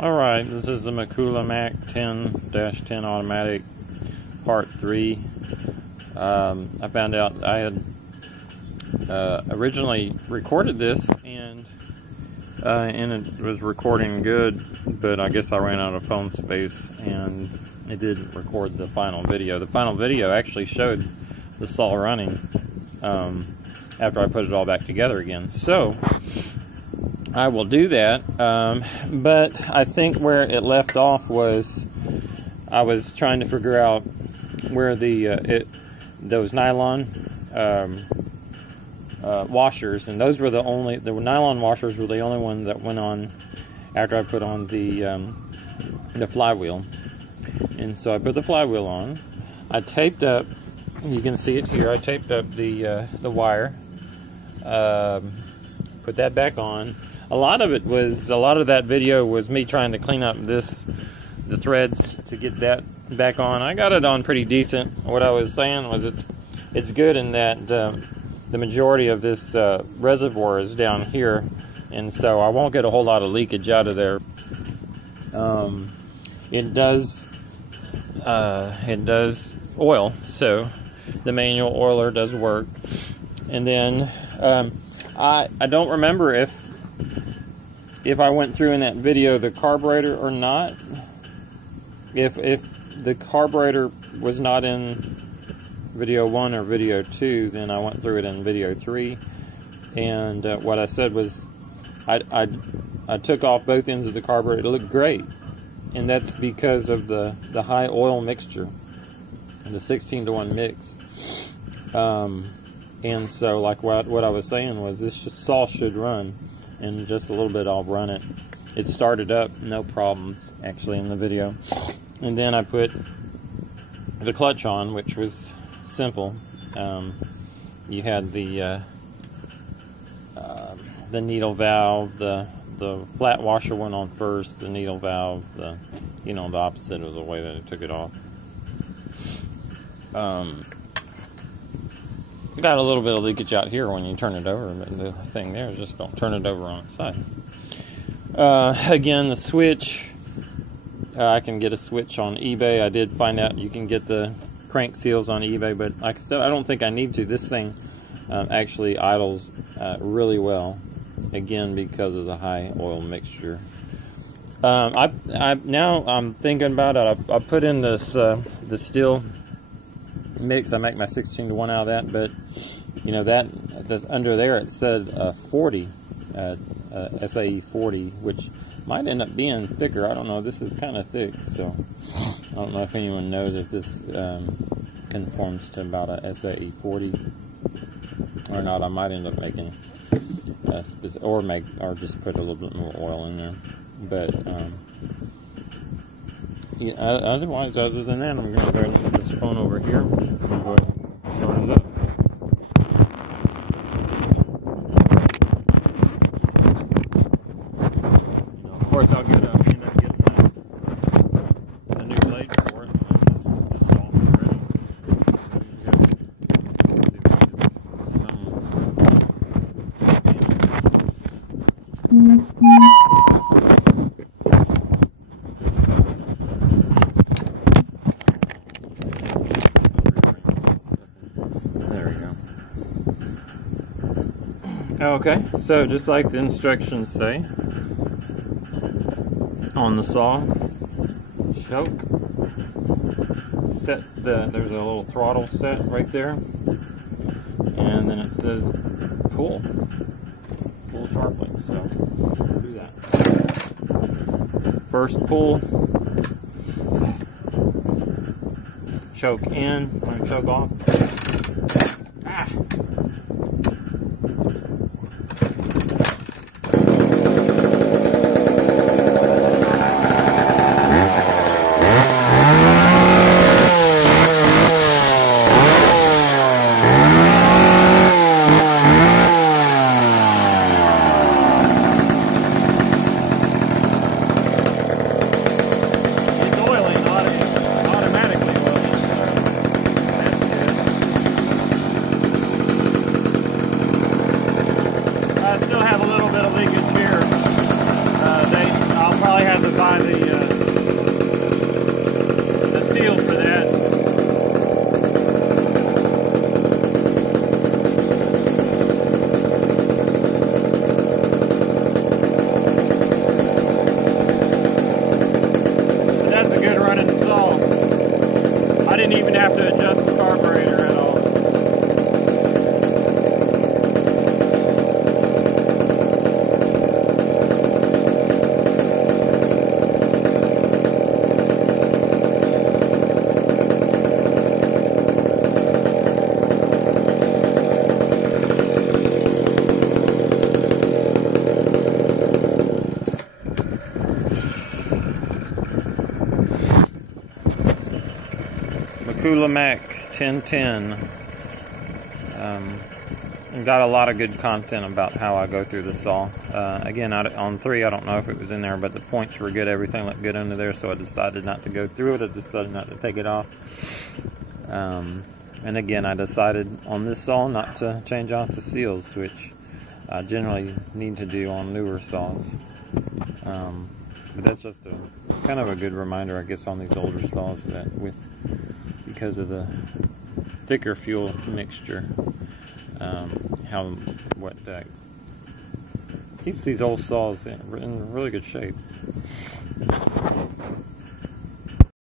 Alright, this is the McCulloch Mac 10-10 automatic part 3. I found out I had originally recorded this and it was recording good, but I guess I ran out of phone space and it didn't record the final video. The final video actually showed the saw running after I put it all back together again. So I will do that, but I think where it left off was I was trying to figure out where those nylon washers, and those were the nylon washers were the only ones that went on after I put on the flywheel. And so I put the flywheel on. I taped up, you can see it here, I taped up the wire, put that back on. A lot of that video was me trying to clean up the threads to get that back on. I got it on pretty decent. What I was saying was it's good in that the majority of this reservoir is down here, and so I won't get a whole lot of leakage out of there. It does oil, so the manual oiler does work. And then I don't remember if I went through in that video the carburetor or not. If the carburetor was not in video 1 or video 2, then I went through it in video 3. And what I said was I took off both ends of the carburetor. It looked great, and that's because of the high oil mixture and the 16-to-1 mix. And so, like what I was saying was, this saw should run. In just a little bit I'll run it. It started up, no problems actually in the video. And then I put the clutch on, which was simple. You had the needle valve, the flat washer went on first, the needle valve, the opposite of the way that I took it off. Got a little bit of leakage out here when you turn it over, but the thing there is just don't turn it over on its side. Again, the switch, I can get a switch on eBay. I did find out you can get the crank seals on eBay, but like I said, I don't think I need to. This thing actually idles really well, again because of the high oil mixture. Now I'm thinking about it. I put in this the steel mix. I make my 16-to-1 out of that, but under there it said 40 SAE 40, which might end up being thicker. I don't know. This is kind of thick, so I don't know if anyone knows if this conforms to about a SAE 40 or not. I might end up making or just put a little bit more oil in there, but yeah, otherwise, other than that, I'm going to go ahead and put this phone over here. I'm going to go ahead and start it up. Of course, I'll end up getting a new blade for it. This is all ready. This is good. Okay, so just like the instructions say on the saw, choke, there's a little throttle set right there, and then it says pull sharply, so we'll do that. First pull, choke in, I'm gonna choke off. It's oiling automatically, so that's good. McCulloch Mac 1010. Got a lot of good content about how I go through the saw. Again, on 3, I don't know if it was in there, but the points were good. Everything looked good under there, so I decided not to go through it. I decided not to take it off. And again, I decided on this saw not to change off the seals, which I generally need to do on newer saws. But that's just a kind of a good reminder, I guess, on these older saws that because of the thicker fuel mixture, what keeps these old saws in really good shape.